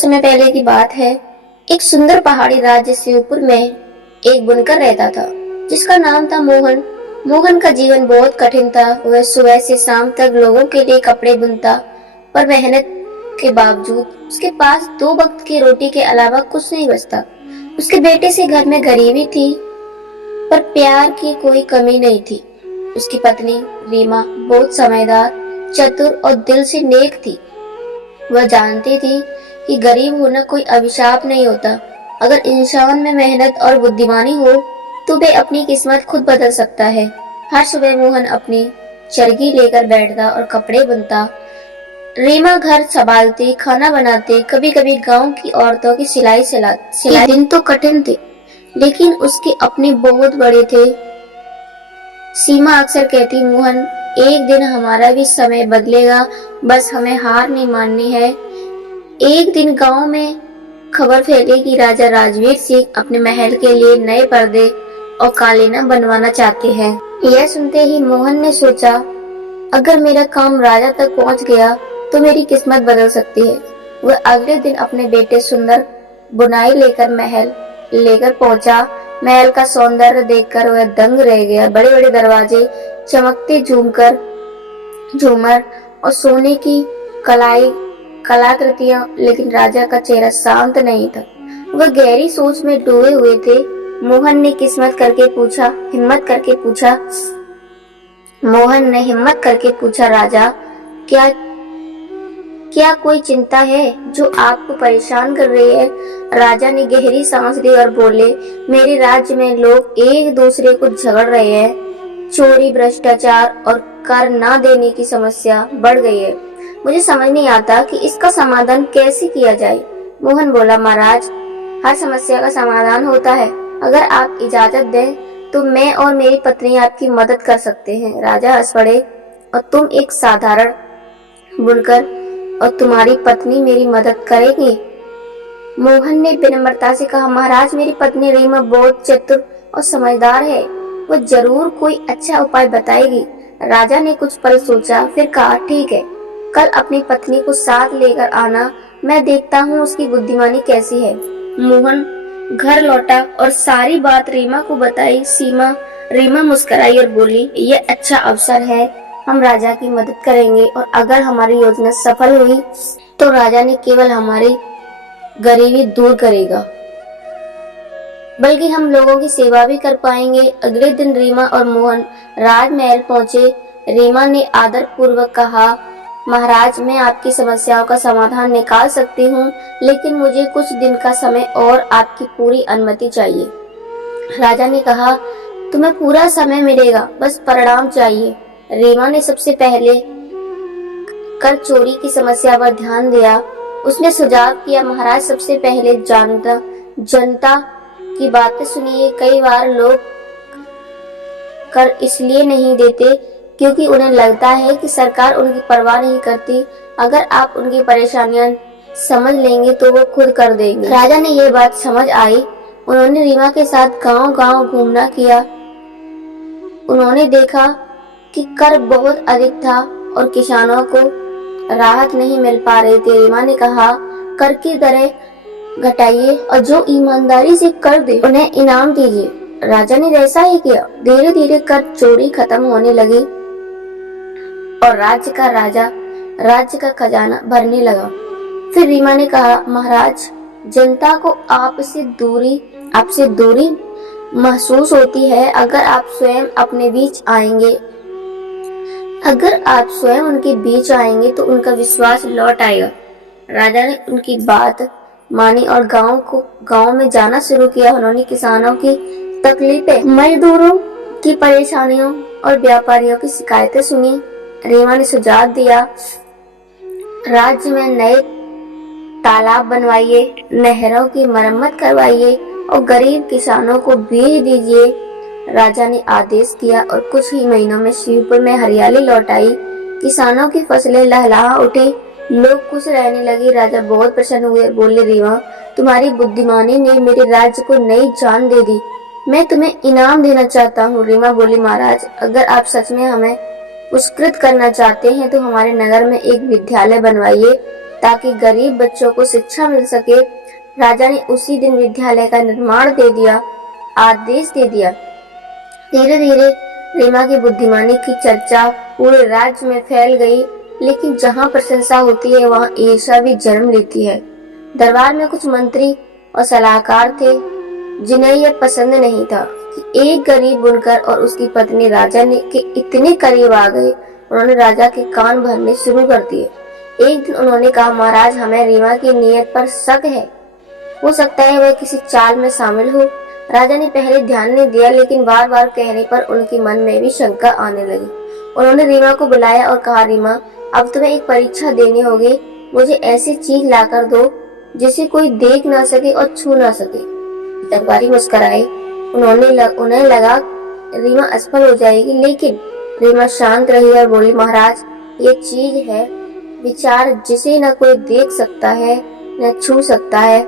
समय पहले की बात है। एक सुंदर पहाड़ी राज्य शिवपुर में एक बुनकर रहता था जिसका नाम था मोहन। मोहन का जीवन बहुत कठिन था। वह सुबह से शाम तक लोगों के लिए कपड़े बुनता, पर मेहनत के बावजूद उसके पास 2 वक्त की रोटी के अलावा कुछ नहीं बचता। उसके बेटे से घर में गरीबी थी, पर प्यार की कोई कमी नहीं थी। उसकी पत्नी रीमा बहुत समझदार, चतुर और दिल से नेक थी। वह जानती थी कि गरीब होना कोई अभिशाप नहीं होता। अगर इंसान में मेहनत और बुद्धिमानी हो तो वे अपनी किस्मत खुद बदल सकता है। हर सुबह मोहन अपनी चरखी लेकर बैठता और कपड़े बुनता। रीमा घर संभालती, खाना बनाती, कभी कभी गांव की औरतों की सिलाई। दिन तो कठिन थे, लेकिन उसके अपने बहुत बड़े थे। सीमा अक्सर कहती, मोहन एक दिन हमारा भी समय बदलेगा, बस हमें हार नहीं माननी है। एक दिन गांव में खबर फैली कि राजा राजवीर सिंह अपने महल के लिए नए पर्दे और कालीना बनवाना चाहते हैं। यह सुनते ही मोहन ने सोचा, अगर मेरा काम राजा तक पहुंच गया तो मेरी किस्मत बदल सकती है। वह अगले दिन अपने बेटे सुंदर बुनाई लेकर महल लेकर पहुंचा। महल का सौंदर्य देखकर वह दंग रह गया। बड़े बड़े दरवाजे, चमकते झूमर और सोने की कलाकृतियां, लेकिन राजा का चेहरा शांत नहीं था। वह गहरी सोच में डूबे हुए थे। मोहन ने हिम्मत करके पूछा, राजा क्या कोई चिंता है जो आपको परेशान कर रही है? राजा ने गहरी सांस ली और बोले, मेरे राज्य में लोग एक दूसरे को झगड़ रहे हैं। चोरी, भ्रष्टाचार और कर ना देने की समस्या बढ़ गई है। मुझे समझ नहीं आता कि इसका समाधान कैसे किया जाए। मोहन बोला, महाराज, हर समस्या का समाधान होता है। अगर आप इजाजत दें तो मैं और मेरी पत्नी आपकी मदद कर सकते हैं। राजा हंस पड़े, और तुम एक साधारण बुनकर और तुम्हारी पत्नी मेरी मदद करेगी? मोहन ने विनम्रता से कहा, महाराज, मेरी पत्नी रीमा बहुत चतुर और समझदार है। वो जरूर कोई अच्छा उपाय बताएगी। राजा ने कुछ पल सोचा, फिर कहा, ठीक है, कल अपनी पत्नी को साथ लेकर आना। मैं देखता हूँ उसकी बुद्धिमानी कैसी है। मोहन घर लौटा और सारी बात रीमा को बताई। रीमा मुस्कुराई और बोली, यह अच्छा अवसर है, हम राजा की मदद करेंगे, और अगर हमारी योजना सफल हुई तो राजा ने केवल हमारी गरीबी दूर करेगा, बल्कि हम लोगों की सेवा भी कर पाएंगे। अगले दिन रीमा और मोहन राजमहल पहुंचे। रीमा ने आदर पूर्वक कहा, महाराज, मैं आपकी समस्याओं का समाधान निकाल सकती हूँ, लेकिन मुझे कुछ दिन का समय और आपकी पूरी अनुमति चाहिए। राजा ने कहा, तुम्हें पूरा समय मिलेगा, बस परिणाम चाहिए। रीमा ने सबसे पहले कर चोरी की समस्या पर ध्यान दिया। उसने सुझाव किया, महाराज, सबसे पहले जनता की बातें सुनिए। कई बार लोग कर इसलिए नहीं देते क्योंकि उन्हें लगता है कि सरकार उनकी परवाह नहीं करती। अगर आप उनकी परेशानियां समझ लेंगे तो वो खुद कर देंगे। राजा ने ये बात समझ आई। उन्होंने रीमा के साथ गांव-गांव घूमना किया। उन्होंने देखा कि कर बहुत अधिक था और किसानों को राहत नहीं मिल पा रही थी। रीमा ने कहा, कर की दरें घटाइए और जो ईमानदारी से कर दे उन्हें इनाम दीजिए। राजा ने वैसा ही किया। धीरे धीरे कर चोरी खत्म होने लगी और राज्य का खजाना भरने लगा। फिर रीमा ने कहा, महाराज, जनता को आपसे दूरी महसूस होती है। अगर आप स्वयं उनके बीच आएंगे तो उनका विश्वास लौट आएगा। राजा ने उनकी बात मानी और गांव में जाना शुरू किया। उन्होंने किसानों की तकलीफें, मजदूरों की परेशानियों और व्यापारियों की शिकायतें सुनी। रीमा ने सुझाव दिया, राज्य में नए तालाब बनवाइए, नहरों की मरम्मत करवाइए और गरीब किसानों को बीज दीजिए। राजा ने आदेश किया और कुछ ही महीनों में शिवपुर में हरियाली लौट आई। किसानों की फसलें लहलहा उठी, लोग खुश रहने लगे। राजा बहुत प्रसन्न हुए और बोले, रीमा, तुम्हारी बुद्धिमानी ने मेरे राज्य को नई जान दे दी। मैं तुम्हें इनाम देना चाहता हूँ। रीमा बोली, महाराज, अगर आप सच में हमें पुरस्कृत करना चाहते हैं तो हमारे नगर में एक विद्यालय बनवाइए। ताकि गरीब बच्चों को शिक्षा मिल सके। राजा ने उसी दिन विद्यालय का निर्माण आदेश दे दिया। धीरे धीरे रीमा की बुद्धिमानी की चर्चा पूरे राज्य में फैल गई, लेकिन जहाँ प्रशंसा होती है वहाँ ईर्ष्या भी जन्म लेती है। दरबार में कुछ मंत्री और सलाहकार थे जिन्हें यह पसंद नहीं था कि एक गरीब बुनकर और उसकी पत्नी राजा के इतने करीब आ गए। उन्होंने राजा के कान भरने शुरू कर दिए। एक दिन उन्होंने कहा, महाराज, हमें रीमा की नीयत पर शक है। हो सकता है वह किसी चाल में शामिल हो। राजा ने पहले ध्यान नहीं दिया, लेकिन बार बार कहने पर उनके मन में भी शंका आने लगी। उन्होंने रीमा को बुलाया और कहा, रीमा, अब तुम्हें एक परीक्षा देनी होगी। मुझे ऐसी चीज लाकर दो जिसे कोई देख ना सके और छू ना सके। दरबारी मुस्कुराए। उन्हें लगा रीमा असफल हो जाएगी, लेकिन रीमा शांत रही और बोली, महाराज, ये चीज है विचार, जिसे न कोई देख सकता है न छू सकता है,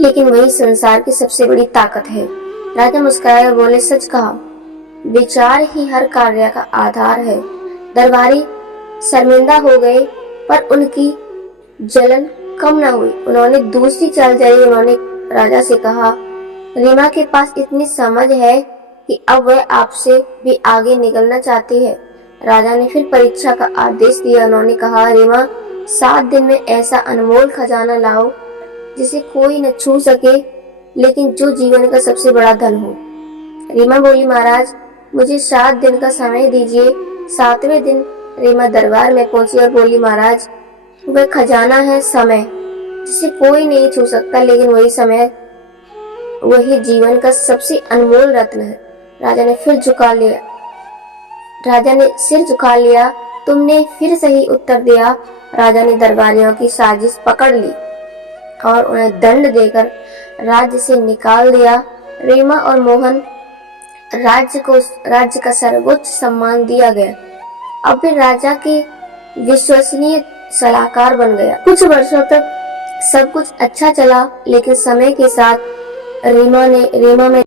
लेकिन वही संसार की सबसे बड़ी ताकत है। राजा मुस्कुराए और बोले, सच कहा, विचार ही हर कार्य का आधार है। दरबारी शर्मिंदा हो गए, पर उनकी जलन कम न हुई। उन्होंने दूसरी चाल चली। उन्होंने राजा से कहा, रीमा के पास इतनी समझ है कि अब वह आपसे भी आगे निकलना चाहती है। राजा ने फिर परीक्षा का आदेश दिया। उन्होंने कहा, रीमा, 7 दिन में ऐसा अनमोल खजाना लाओ जिसे कोई न छू सके, लेकिन जो जीवन का सबसे बड़ा धन हो। रीमा बोली, महाराज, मुझे 7 दिन का समय दीजिए। 7वें दिन रीमा दरबार में पहुंची और बोली, महाराज, वह खजाना है समय, जिसे कोई नहीं छू सकता, लेकिन वही जीवन का सबसे अनमोल रत्न है। राजा ने सिर झुका लिया। तुमने फिर सही उत्तर दिया। राजा ने दरबारियों की साजिश पकड़ ली और उन्हें दंड देकर राज्य से निकाल दिया। रीमा और मोहन राज्य का सर्वोच्च सम्मान दिया गया। अब वे राजा के विश्वसनीय सलाहकार बन गया। कुछ वर्षों तक सब कुछ अच्छा चला, लेकिन समय के साथ रीमा में